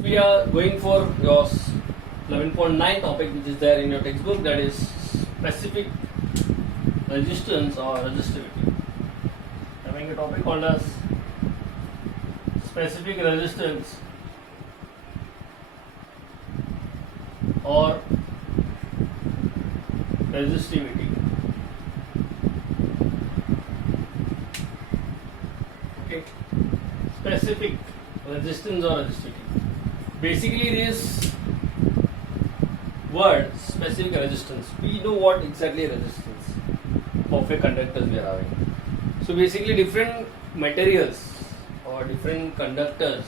We are going for your 11.9 topic, which is there in your textbook, that is specific resistance or resistivity. Having a topic called as specific resistance or resistivity. Okay, specific resistance or resistivity. Basically, this word specific resistance, we know what exactly resistance of a conductors we are having. So basically, different materials or different conductors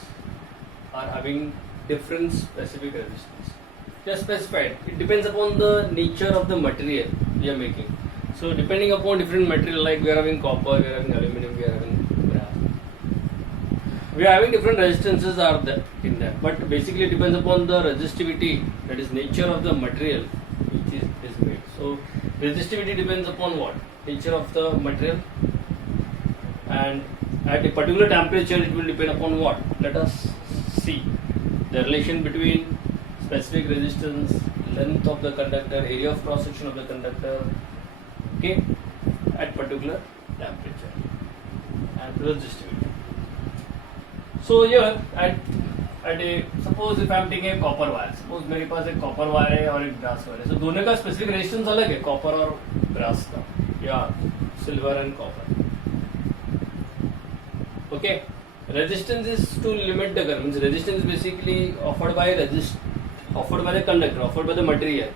are having different specific resistance. They are specified. It depends upon the nature of the material we are making. So depending upon different material, like we are having copper, we are having aluminum, we are having brass. We are having different resistances are there in there, but basically it depends upon the resistivity, that is nature of the material which is made. So resistivity depends upon what? Nature of the material, and at a particular temperature it will depend upon what? Let us see the relation between specific resistance, length of the conductor, area of cross section of the conductor, okay, at particular temperature and resistivity. So here at a suppose if I am taking a copper wire, suppose मेरे पास एक copper wire है और एक brass wire है, so दोनों का specific resistance अलग है, copper और brass का, या silver and copper. Okay, resistance is to limit the current. Means resistance is basically offered by the conductor, offered by the material,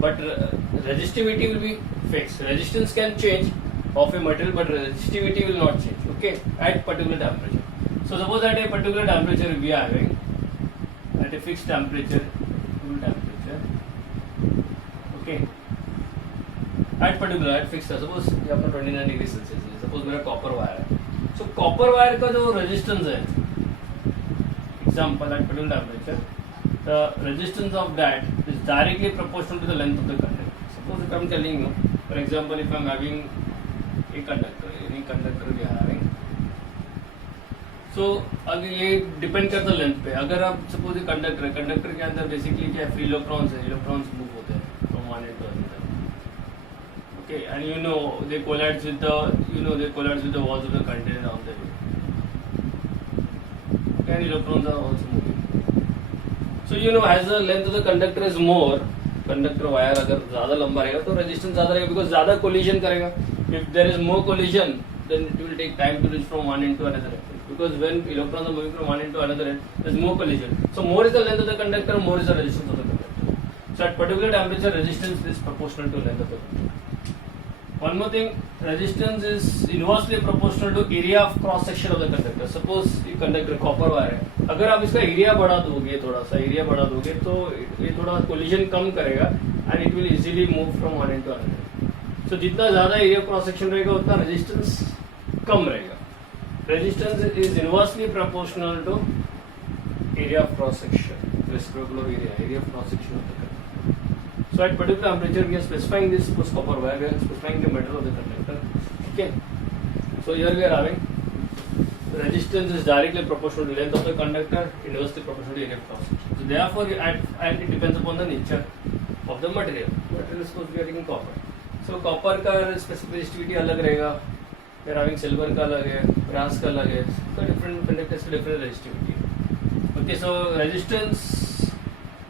but resistivity will be fixed. Resistance can change of a material, but resistivity will not change. Okay, at particular temperature. So suppose at a particular temperature we are having, at a fixed temperature, cool temperature, okay, at particular, at fixed, suppose यहाँ पर 29 degree Celsius है, suppose मेरा copper wire है, so copper wire का जो resistance है, example at particular temperature, the resistance of that is directly proportional to the length of the conductor. Suppose if I am telling you, for example, if I am having a conductor, any conductor we are having, so अगर ये depend करता है length पे. अगर आप suppose conductor है, conductor के अंदर बेसिकली क्या है, फ्री इलेक्ट्रॉन्स है, इलेक्ट्रॉन्स मूव होते हैं from one end to another. Okay, and you know they collides with the walls of the container on the way, and electrons are also moving. So you know as the length of the conductor is more, conductor wire अगर ज्यादा लंबा रहेगा तो resistance ज्यादा रहेगा, because ज्यादा collision करेगा. If there is more collision then it will take time to reach from one end to another end, because when electrons are moving from one end to another end, there is more collision. So more is the length of the conductor, more is the resistance of the conductor. So at particular temperature, resistance is proportional to length of the conductor. One more thing, resistance is inversely proportional to area of cross section of the conductor. Suppose ये conductor copper wire है, अगर आप इसका area बढ़ा दोगे, थोड़ा सा area बढ़ा दोगे, तो ये थोड़ा collision कम करेगा and it will easily move from one end to another. So जितना ज़्यादा area क्रॉस सेक्शन रहेगा उतना रेजिस्टेंस कम रहेगा. Resistance is inversely proportional to area of cross section, reciprocal area of cross section of the conductor. So at particular temperature we are specifying this copper wire, we are specifying the metal of the conductor. Okay, so here we are having resistance is directly proportional to length of the conductor, inversely proportional to area of cross section. So therefore and it depends upon the nature of the material. Material suppose we are taking copper. So copper का specific resistivity अलग रहेगा, फिर having silver का अलग है, brass का अलग है, तो डिफरेंट कंडक्टर्स की different resistivity. Okay, so resistance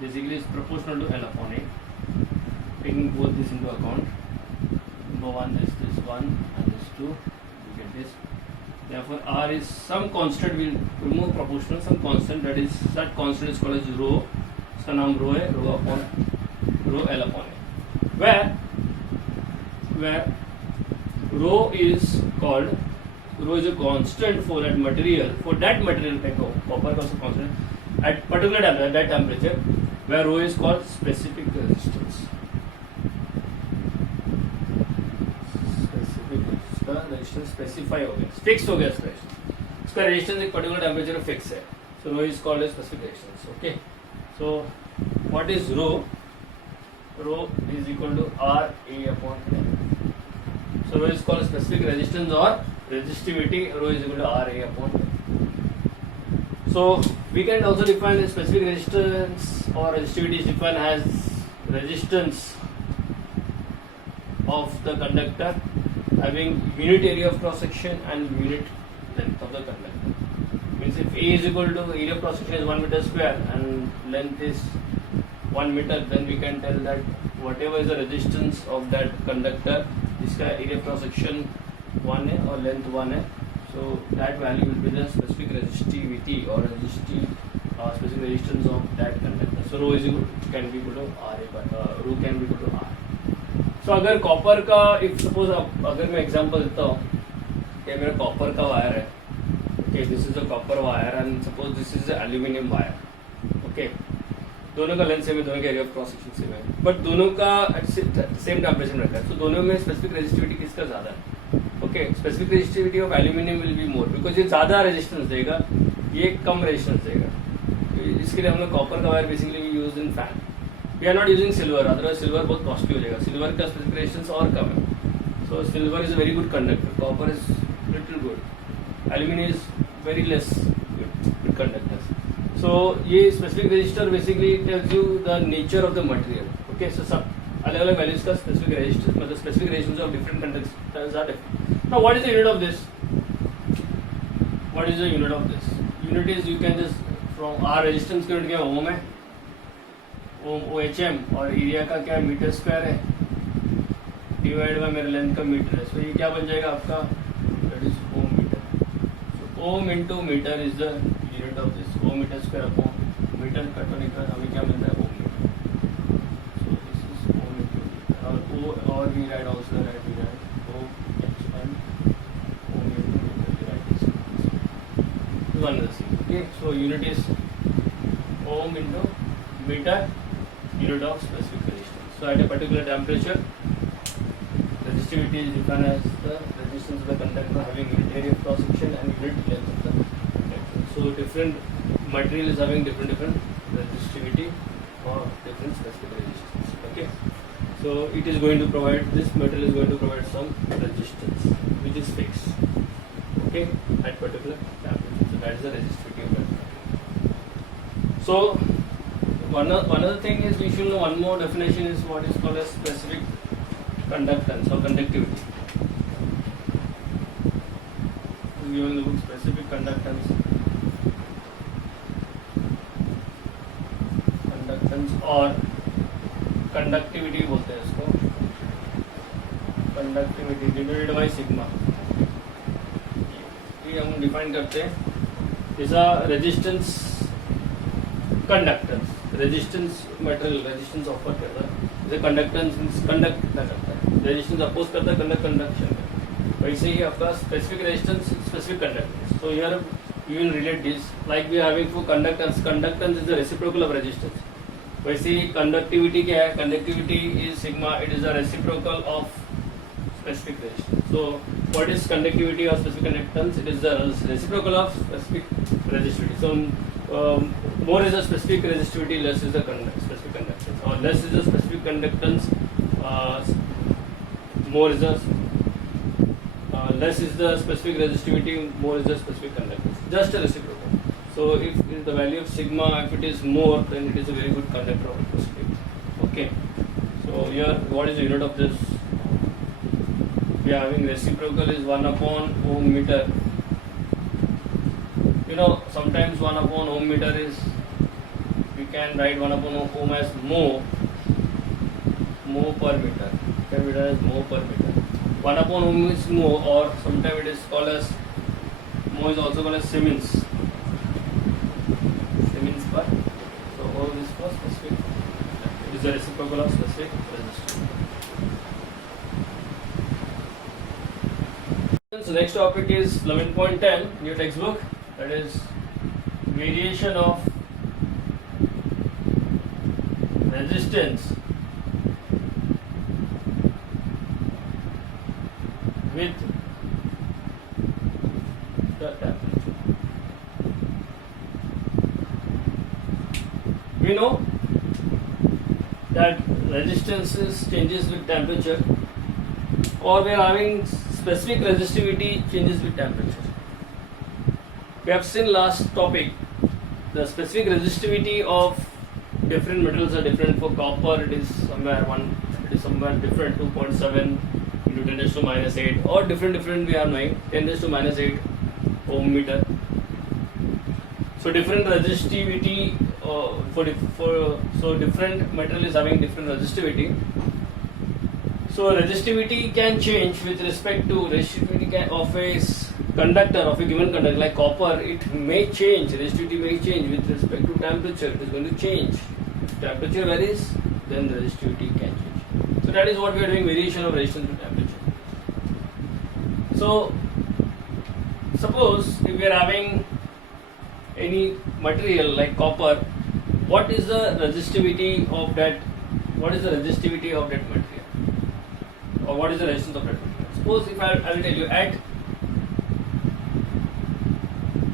basically is proportional to L upon A. Taking both this into account, number one is this one and this two, you get this. Therefore R is some constant, will remove proportional, some constant, that constant is called as rho. इसका नाम rho है, rho L upon A, where rho is a constant for that material, like copper is also constant at particular temperature, where rho is called specific resistance. Specify हो गया, fix हो गया इसका resistance एक particular temperature fix है. So rho is called as specific resistance. Okay, so what is rho? Rho is equal to RA upon L. So rho is called specific resistance or resistivity. Rho is equal to RA upon L. So we can also define a specific resistance or resistivity is defined as resistance of the conductor having unit area of cross section and unit length of the conductor. Means if A is equal to area of cross section is 1 meter square and length is 1 meter, then we can tell that whatever is the resistance of that conductor, इसका area of cross section 1 है और length 1 है, so that value will be the specific resistivity or specific resistance of that conductor. So rho is equal can be equal to R, rho can be equal to R. So अगर copper का if suppose अगर मैं example देता हूँ कि मेरा copper का wire है, okay, this is a copper wire and suppose this is a aluminium wire, okay, दोनों का लेंथ सेम है, दोनों का area of cross section same है, बट दोनों का सेम टेम्परेचर रखा है, तो दोनों में स्पेसिफिक रेजिस्टिविटी किसका ज़्यादा है? Okay, specific resistivity of aluminium will be more because ये ज़्यादा रेजिस्टेंस देगा, ये कम रेजिस्टेंस देगा. इसके लिए हम लोग कॉपर का wire basically we use in fan. We are not using silver, otherwise silver बहुत कॉस्टली हो जाएगा. सिल्वर का स्पेसिफिक रेजिस्टेंस और कम है, so silver is a very good conductor, copper is little good, aluminium is very less good conductors. So ये specific resistor basically tells you the nature of the material. Okay, so सब अलग अलग values का specific resistance, मतलब specific resistance of different conductors are different. Now what is the unit of this? What is the unit of this? Unit is you can just from R resistance की unit क्या ओम है, ओम OHM, और area का क्या metre square है divide by मेरे length का metre है. So ये क्या बन जाएगा आपका, that is ohm metre. So ohm into metre is the unit of this. Ohm metre square upon metre cut होने का हमें क्या मिल रहा है, ohm metre. So this is ohm metre और we write also write we write ohm hmm ohm metre right this one the same. Okay, so unit is ohm into metre, unit of specific resistance. So at a particular temperature, resistivity is defined as the resistance of the conductor having unit area of cross section and unit length of the conductor. So different material is having different resistivity or different specific resistance. Okay, so it is going to provide, this material is going to provide some resistance which is fixed, okay, at particular temperature. So that is the resistivity of that material. So one other thing is we should know one more definition is what is called as specific conductance or conductivity. Given the book specific conductance और conductivity बोलते हैं इसको, conductivity divided by sigma. ये हम define करते हैं is a resistance conductance. Resistance material resistance offer करता है, जैसे कंडक्टेंस कंडक्ट कितना करता है, रेजिस्टेंस अपोज करता है कंडक्शन में, वैसे ही आपका specific resistance specific conductance. So here you will relate this like we are having for conductance, conductance is the reciprocal of resistance. वैसे ही कंडक्टिविटी क्या है, conductivity is sigma, it is a reciprocal of specific resistance. So what is conductivity और specific conductance, it is the reciprocal of specific resistivity. So more is the specific resistivity, less is the specific conductance, or less is the specific conductance, more is the less is the specific resistivity, more is the specific conductance, just a reciprocal. So if the value of sigma, if it is more, then it is a very good conductor of resistivity. Okay, so here what is the unit of this? We are having reciprocal is 1 upon ohm meter. You know, sometimes 1 upon ohm meter is, we can write 1 upon ohm as mho per meter. Can be written as mho per meter. 1 upon ohm is mho, or sometimes it is called as, mho is also called as Siemens per. So ohm is for specific, it is the reciprocal of specific resistance. So next topic is 11.10 in your textbook. That is variation of resistance with the temperature. We know that resistances changes with temperature, or we are having specific resistivity changes with temperature. We have seen last topic the specific resistivity of different metals are different. For copper, it is somewhere different, 2.7 into 10 raised to minus 8, or different we are knowing 10 raised to minus 8 ohm meter. So different resistivity so different metal is having different resistivity. So resistivity can change with respect to resistivity of a conductor, of a given conductor. Like copper, it may change, resistivity may change with respect to temperature. It is going to change. If temperature varies, then resistivity can change. So that is what we are doing, variation of resistance with temperature. So suppose if we are having any material like copper, what is the resistivity of that? What is the resistivity of that material? Or what is the resistance of that material? Suppose if I will tell you at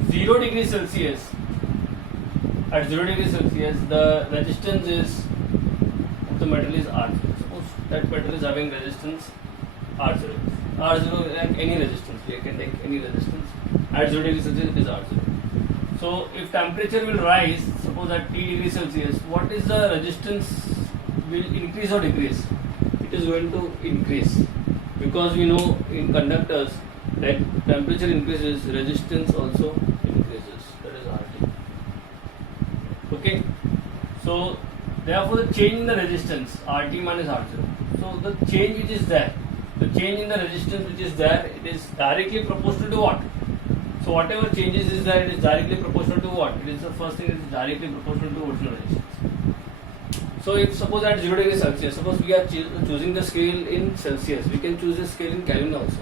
0 degrees Celsius, at 0 degrees Celsius, the resistance of the metal is R0. Suppose that metal is having resistance R0. R0 is like any resistance. We can take any resistance. At 0 degrees Celsius, it is R0. So if temperature will rise, suppose at T degrees Celsius, what is the resistance will increase or decrease? It is going to increase, because we know in conductors that temperature increases, resistance also increases. That is RT. Okay. So therefore the change in the resistance RT minus R0. So the change which is there, the change in the resistance which is there, it is directly proportional to what? So whatever changes is there, it is directly proportional to what? It is the first thing, it is directly proportional to original resistance. So if suppose at 0 degrees Celsius, suppose we are choosing the scale in Celsius, we can choose the scale in Kelvin also.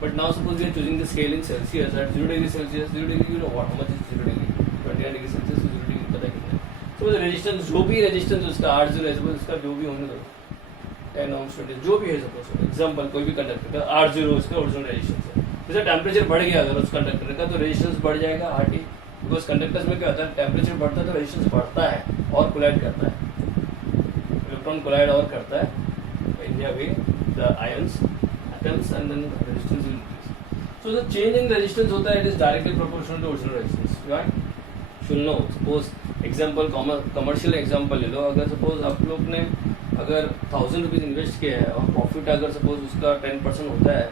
But now suppose we are choosing the scale in Celsius, at 0 degrees Celsius, 0 degree, you know what, how much is 0 degree? 21 degrees Celsius, 0 degree पता कितना है. Suppose resistance, जो भी resistance उसका R0 है, suppose उसका जो भी होने दो 10 ohms 20 जो भी है, suppose example कोई भी कंडक्टर का R0 उसका ओरिजिनल रेजिस्टेंस है. जैसे टेम्परेचर बढ़ गया अगर उस कंडक्टर का, तो रेजिस्टेंस बढ़ जाएगा RT. बिकॉज कंडक्टर्स में क्या होता है, टेम्परेचर बढ़ता है तो रेजिस्टेंस बढ़ता है और कोलाइड करता है, इलेक्ट्रॉन कोलाइड और करता है in the way the ions atoms and then resistance will increase. So the change in resistance होता है, it is directly proportional to original resistance. Right, should know. Suppose example, commercial example ले लो. अगर suppose आप लोग ने अगर 1000 rupees invest किया है और प्रॉफिट अगर सपोज उसका 10% होता है,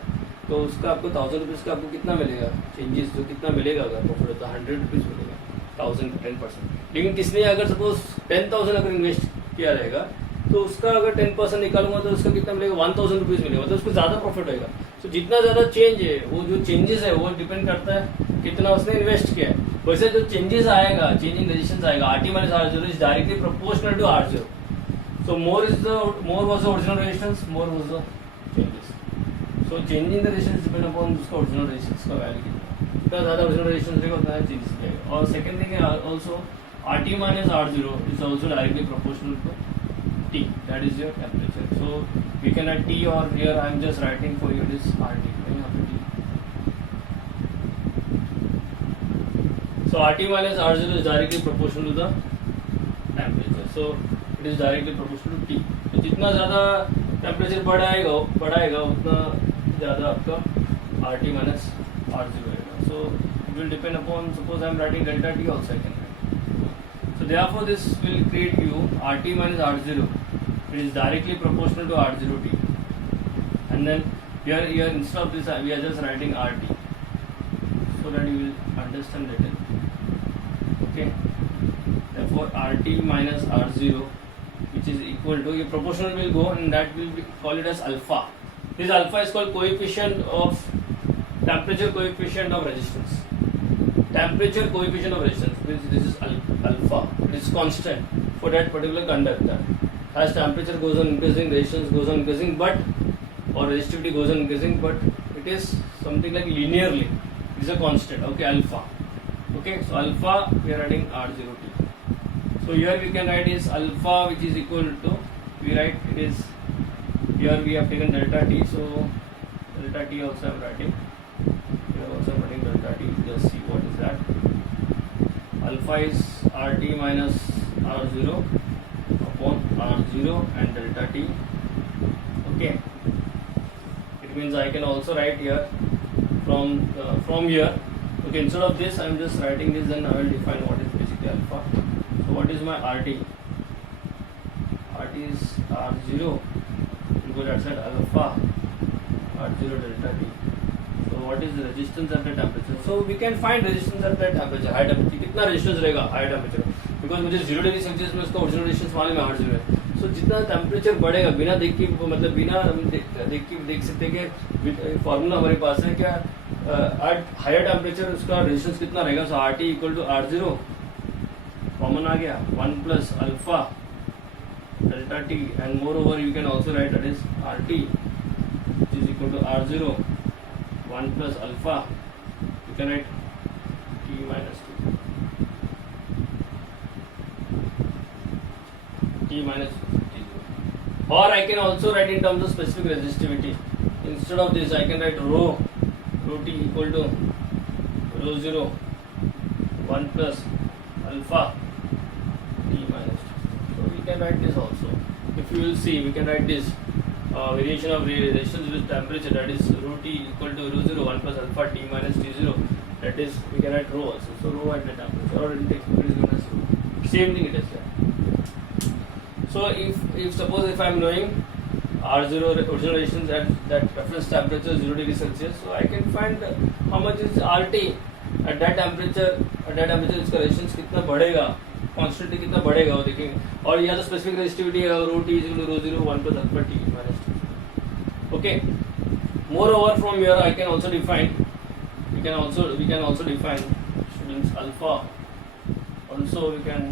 तो उसका आपको 1000 रुपीज़ का आपको कितना मिलेगा, चेंजेस जो कितना मिलेगा अगर प्रॉफिट होता है 100 रुपीज़ मिलेगा, 1000 का 10%. लेकिन किसने अगर सपोज 10,000 अगर इन्वेस्ट किया रहेगा, तो उसका अगर 10% निकालूंगा तो उसका कितना मिलेगा, 1000 रुपीज़ मिलेगा, तो उसको ज़्यादा प्रॉफिट होगा. तो जितना ज़्यादा चेंज है, वो जो चेंजेस है वो डिपेंड करता है कितना उसने इन्वेस्ट किया है. वैसे जो चेंजेस आएगा, चेंजिंग रेजिस्टेंस आएगा, RT minus R0 is directly proportional to R0. So more was the original resistance, more was the changes. So changing the resistance depend upon उसका original resistance का वैल्यू कितना. जितना ज़्यादा original resistance रहेगा उतना changes रहेगा. और second thing है also RT minus R0 is also directly proportional to T. That is your temperature. So we can write T, or here I am just writing for you this RT. T. So RT minus R0 is directly proportional to the temperature. So it is directly proportional to T. तो जितना ज़्यादा temperature बढ़ाएगा उतना ज़्यादा आपका RT minus R0 रहेगा. So it will depend upon, suppose I am writing delta T also I can write. So therefore this will create you RT minus R0. It is directly proportional to R0 T. And then here instead of this we are just writing RT, so that you will understand better. Okay. Therefore RT minus R0, which is equal to, your proportional will go and that will be call it as alpha. This alpha is called coefficient of temperature, coefficient of resistance. Temperature coefficient of resistance, this is alpha. It is constant for that particular conductor. As temperature goes on increasing, resistance goes on increasing, but or resistivity goes on increasing, but it is something like linearly. It is a constant. Okay, alpha. Okay, so alpha we are adding R0T. So here we can write is alpha, which is equal to, we write it is, here we have taken delta T, so delta T also I am writing. Here also I am writing delta T. Just see what is that. Alpha is RT minus R0 upon R0 and delta T. Okay. It means I can also write here from here. Okay, instead of this I am just writing this, then I will define what is basically alpha. So what is my RT? RT is R0 because that's at alpha R0 delta T. So what is the resistance at the temperature? So we can find resistance at that temperature, high temperature. कितना resistance रहेगा high temperature? Because मुझे 0 degree Celsius में उसका original resistance मालूम है R0 है. सो जितना temperature बढ़ेगा बिना देख के, मतलब बिना देख सकते कि फॉर्मूला हमारे पास है क्या, एट हायर टेम्परेचर उसका रेजिस्टेंस कितना रहेगा. So RT equal to R0 common आ गया 1 plus alpha delta T, and moreover you can also write that is RT which is equal to R0 1 plus alpha, you can write T minus 2. T minus T0. Or I can also write in terms of specific resistivity. Instead of this I can write rho T equal to rho 0 1 plus alpha T minus 2. So we can write this also. If you will see, we can write this variation of resistance with temperature, that is rho T equal to rho 0 1 plus alpha T minus T0, that is we can write rho also. So rho at the temperature, or in textbook it is given as rho. Same thing it is here. So if suppose if I am knowing R0 original resistance at that reference temperature 0 degree Celsius, so I can find how much is RT at that temperature. At that temperature इसका resistance कितना बढ़ेगा, constant कितना बढ़ेगा वो देखेंगे. और यहाँ तो स्पेसिफिक रेजिस्टिविटी है rho t is rho 0 1 plus alpha t minus 2. Okay, moreover from here I can also define, we can also define students alpha. Also we can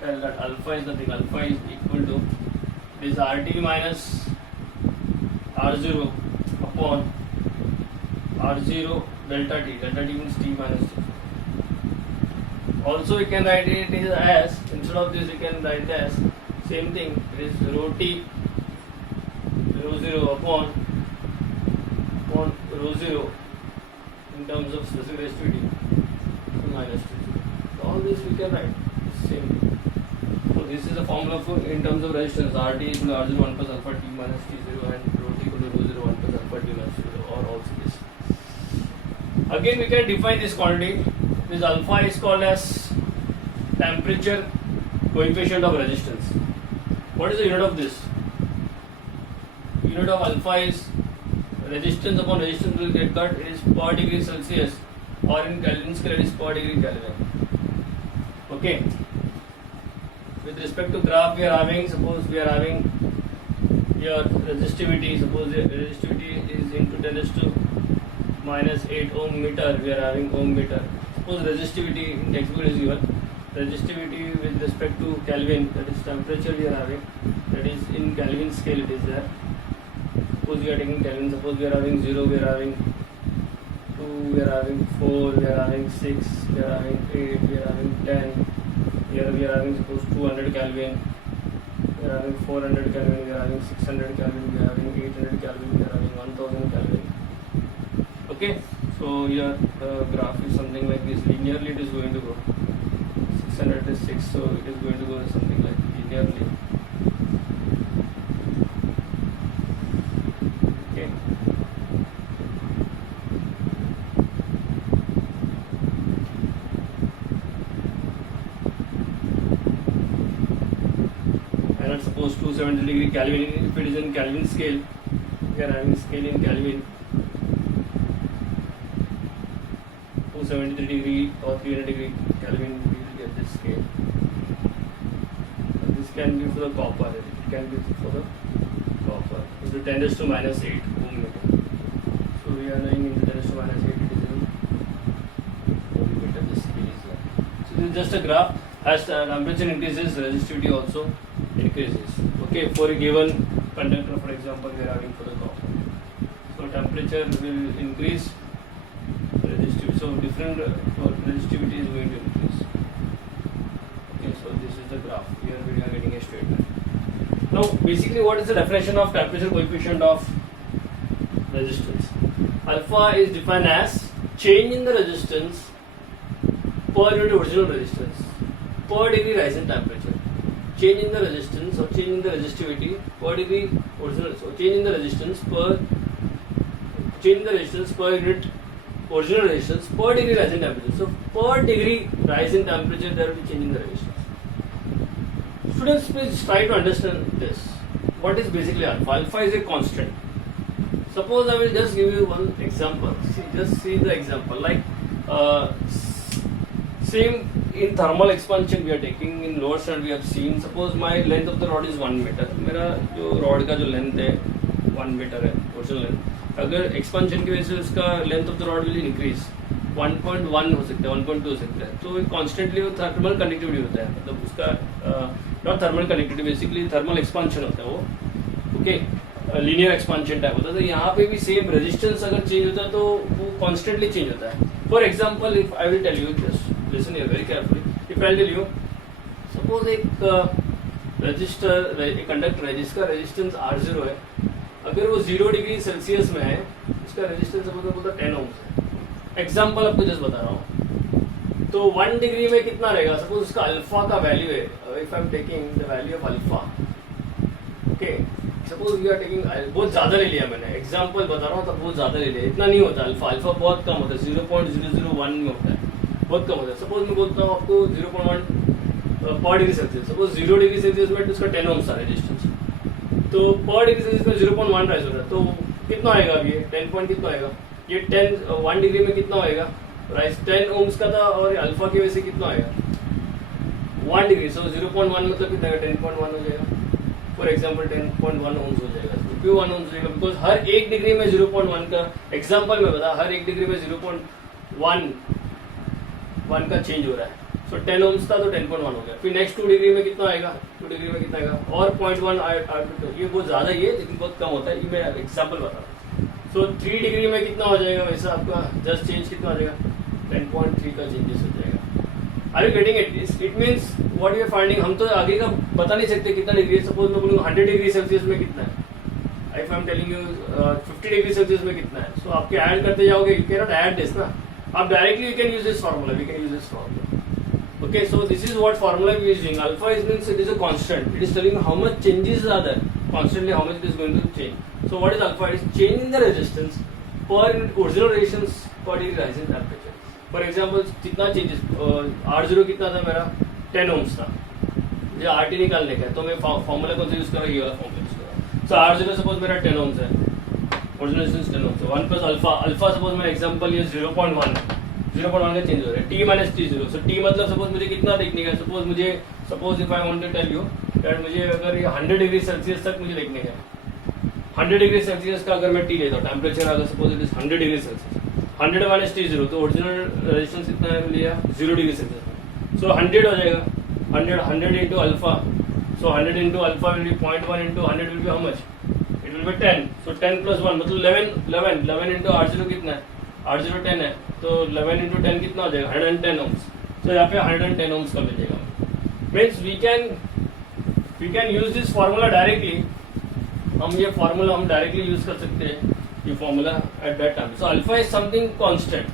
tell that alpha is nothing, alpha is equal to this RT minus R0 upon R0 delta T. Delta T means T minus 2. Also we can write it as, instead of this we can write as same thing, it is rho T rho 0 upon rho 0 in terms of specific resistivity minus 2. So all this we can write same thing. So this is the formula for in terms of resistance, RT is equal to R0 1 plus alpha T minus T0 and rho T equal to rho 0 1 plus alpha T minus T0, or also this. Again we can define this quantity. This alpha is called as temperature coefficient of resistance. What is the unit of this? Unit of alpha is resistance upon resistance will get cut, is per degree Celsius, or in Kelvin scale it is per degree Kelvin. Okay. With respect to graph we are having, suppose we are having your resistivity, suppose the resistivity is into 10 raised to minus 8 ohm meter, we are having ohm meter. Suppose resistivity in textbook is given, resistivity with respect to Kelvin, that is temperature we are having, that is in Kelvin scale it is there. Suppose we are taking Kelvin, suppose we are having 0, we are having 2, we are having 4, we are having 6, we are having 8, we are having 10, here we are having suppose 200 Kelvin, we are having 400 Kelvin, we are having 600 Kelvin, we are having 800 Kelvin, we are having 1000 Kelvin. Okay, so here the graph is something like this. Linearly it is going to go 600 is 6, so it is going to go something like linearly. Okay. And let's suppose 270 degree Kelvin, if it is in Kelvin scale, we are having scale in Kelvin. 273 degree or 300 degree Kelvin, we will get this scale. And this can be for the copper, it can be for the copper. Into 10 raised to minus 8 ohm meter. So we are knowing into 10 raised to minus 8 it is in ohm meter, this scale is there. So this is just a graph. As temperature increases, resistivity also increases. Okay, for a given conductor, for example, we are having for the copper. So temperature will increase, resistivity, so different resistivity is going to increase. Okay, so this is the graph. Here we are getting a straight line. Now, basically, what is the definition of temperature coefficient of resistance? Alpha is defined as change in the resistance per unit original resistance per degree rise in temperature. Change in the resistance or change in the resistivity per degree original. So change in the resistance per unit original resistance per degree rise in temperature. So per degree rise in temperature, there will be change in the resistance. Students, please try to understand this. What is basically alpha? Alpha is a constant. Suppose I will just give you one example. Just see the example. Like same in thermal expansion we are taking in lower standard we have seen. Suppose my length of the rod is 1 meter. मेरा जो rod का जो length है 1 meter है, original length. अगर expansion की वजह से उसका length of the rod will increase 1.1 हो सकता है, 1.2 हो सकता है. तो constantly वो thermal conductivity होता है, मतलब उसका not thermal conductivity, basically thermal expansion होता है वो. Okay, linear expansion type होता है. तो यहाँ पे भी same resistance अगर change होता है तो वो constantly change होता है. For example, if I will tell you this, listen here very carefully. If I will tell you, suppose एक रजिस्टर, एक कंडक्टर है जिसका रेजिस्टेंस R0 है, अगर वो 0 डिग्री सेल्सियस में है, उसका रेजिस्टेंस सपोज बोलता 10 ओम्स है. एग्जांपल आपको जस्ट बता रहा हूँ. तो 1 डिग्री में कितना रहेगा? सपोज उसका अल्फा का वैल्यू है. If I am taking the value of alpha, okay, suppose we are taking, बहुत ज्यादा ले लिया मैंने, एग्जांपल बता रहा हूँ, तो बहुत ज्यादा ले लिया. इतना नहीं होता अल्फा, अल्फा बहुत कम होता है, 0.001 में होता है, बहुत कम होता है. सपोज मैं बोलता हूँ आपको 0.1 पर degree Celsius. Suppose 0 degree Celsius में उसका 10 ओम्स था रेजिस्टेंस, तो पर डिग्री सेल्सियस में 0.1 राइज होता है. तो कितना आएगा अब ये 10 पॉइंट कितना आएगा? ये 1 डिग्री में कितना आएगा राइज? 10 ओम्स का था और अल्फा की वजह से कितना आएगा? 1 डिग्री. सो 0.1 मतलब कितना आएगा? 10.1 हो जाएगा. फॉर एग्जाम्पल 10.1 ओम्स हो जाएगा. क्यों 1 ओम्स होगा? बिकॉज हर 1 डिग्री में 0.1 का, एग्जाम्पल में बता, हर 1 डिग्री में 0.1 का चेंज हो रहा है. सो 10 ओम्स था तो 10.1 हो गया. फिर नेक्स्ट 2 डिग्री में कितना आएगा? 2 डिग्री में कितना आएगा? और 0.1 आएगा. ये बहुत ज्यादा ही है लेकिन बहुत कम होता है. ये मैं एग्जाम्पल बता रहा हूँ. सो 3 डिग्री में कितना हो जाएगा? वैसा आपका जस्ट चेंज कितना हो जाएगा? 10.3 का चेंजेस हो जाएगा. Are you getting it? It means what you are finding. हम तो आगे का बता नहीं सकते कितना डिग्री. सपोज मैं बोलूँगा 100 डिग्री सेल्सियस में कितना है. If I am telling you 50 degree Celsius में कितना है, सो आपके ऐड करते जाओगे. You can not add this ना. आप directly you can use this formula. We can use this formula. Okay, so this is what formula we are using. Alpha is means it is a constant. It is telling you how much changes are there. Constantly how much it is going to change. So what is alpha? It is change in the resistance per original resistance per degree rise in temperature. For example, कितना changes? R0 कितना था मेरा? 10 ohms था. मुझे RT निकालने का है तो मैं फॉर्मूला कौन सा यूज कर रहा हूँ? ये वाला फॉर्मूला यूज कर रहा हूँ. So R0 सपोज मेरा 10 ohms है. Original resistance 10 ohms है. 1 plus alpha. Alpha सपोज मेरा एग्जाम्पल ये 0.1 का चेंज हो रहा है. T minus T0. So T मतलब सपोज मुझे कितना देखने का है? Suppose if I want to tell you that मुझे अगर ये 100 डिग्री सेल्सियस तक मुझे देखने का है. 100 डिग्री सेल्सियस का अगर मैं T लेता हूँ, टेम्परेचर अगर suppose it is 100 degree Celsius, 100 minus T0, तो ओरिजिनल रेजिस्टेंस कितना है लिया? 0 डिग्री सेल्सियस. सो 100 हो जाएगा. 100 into alpha. So 100 into alpha will be 0.1 into 100 will be how much? It will be 10. So 10 plus 1 मतलब 11 इंटू R0 कितना है? R0 10 है तो 11 इंटू 10 कितना हो जाएगा? 110 ओम्स. तो यहाँ पे 110 ओम्स का मिल जाएगा. Means we can use this formula directly. हम ये फार्मूला हम डायरेक्टली यूज कर सकते हैं ये formula at that time. So alpha is something constant.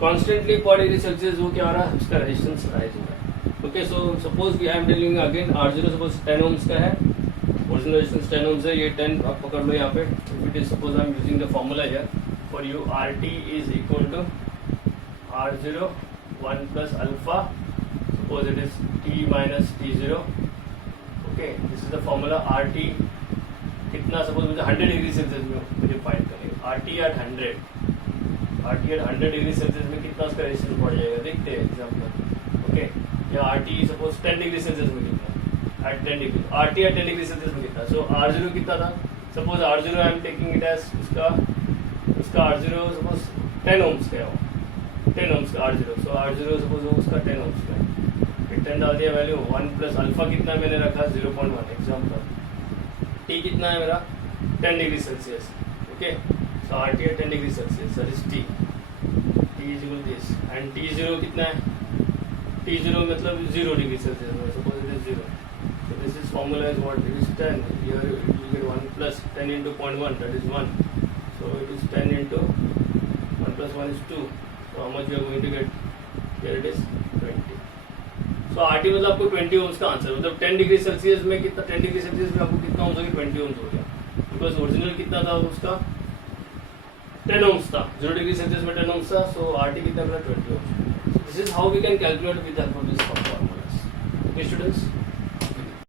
Constantly पर डिग्री सेल्सियस वो क्या हो रहा है? उसका रेजिस्टेंस राइज हो रहा है. Okay, so suppose I am telling again R0 suppose 10 ohms का है. ओरिजिनल रेजिस्टेंस 10 ओम्स है. ये 10 आप पकड़ लो यहाँ पे. It is suppose I am using the formula here. For you, RT is equal to R0 1 plus alpha. Suppose it is T minus T0. Okay, this is the formula. RT कितना? Suppose मुझे 100 degree Celsius में मुझे find करेंगे. RT at 100 degree Celsius में कितना उसका resistance बढ़ जाएगा? देखते हैं एग्जाम्पल. ओके, या RT सपोज 10 डिग्री सेल्सियस में कितना? at 10 degree. RT at 10 degree Celsius में कितना? सो R0 कितना था? Suppose R0 I am taking it as उसका R0 सपोज 10 ओम्स का हो. 10 ओम्स का R0. सो R0 सपोज उसका 10 ओम्स का है. फिर 10 डाल दिया वैल्यू. 1 प्लस अल्फा कितना मैंने रखा? 0.1 एग्जाम्पल. T कितना है मेरा? 10 डिग्री सेल्सियस. ओके, सो RT है 10 degree Celsius. That is T. T is equal this. And T0 कितना है? T0 मतलब 0 डिग्री सेल्सियस में. Suppose it is 0. So this is formula is what? It is 10. Here you will get 1 plus 10 into 0.1, that is 1. So it is 10 into 1 plus 1 is 2. So how much you are going to get? Here it is 20. So RT मतलब आपको 20 ohms का answer. मतलब 10 degree Celsius में कितना? 10 degree Celsius में आपको कितना ohms हो गया? 20 ओम्स हो गया. बिकॉज ओरिजिनल कितना था उसका? 10 ohms था, 0 डिग्री सेल्सियस में 10 ohms था, so RT कितना बना 20 ohms. This is how we can calculate with help of these formulas. Okay students.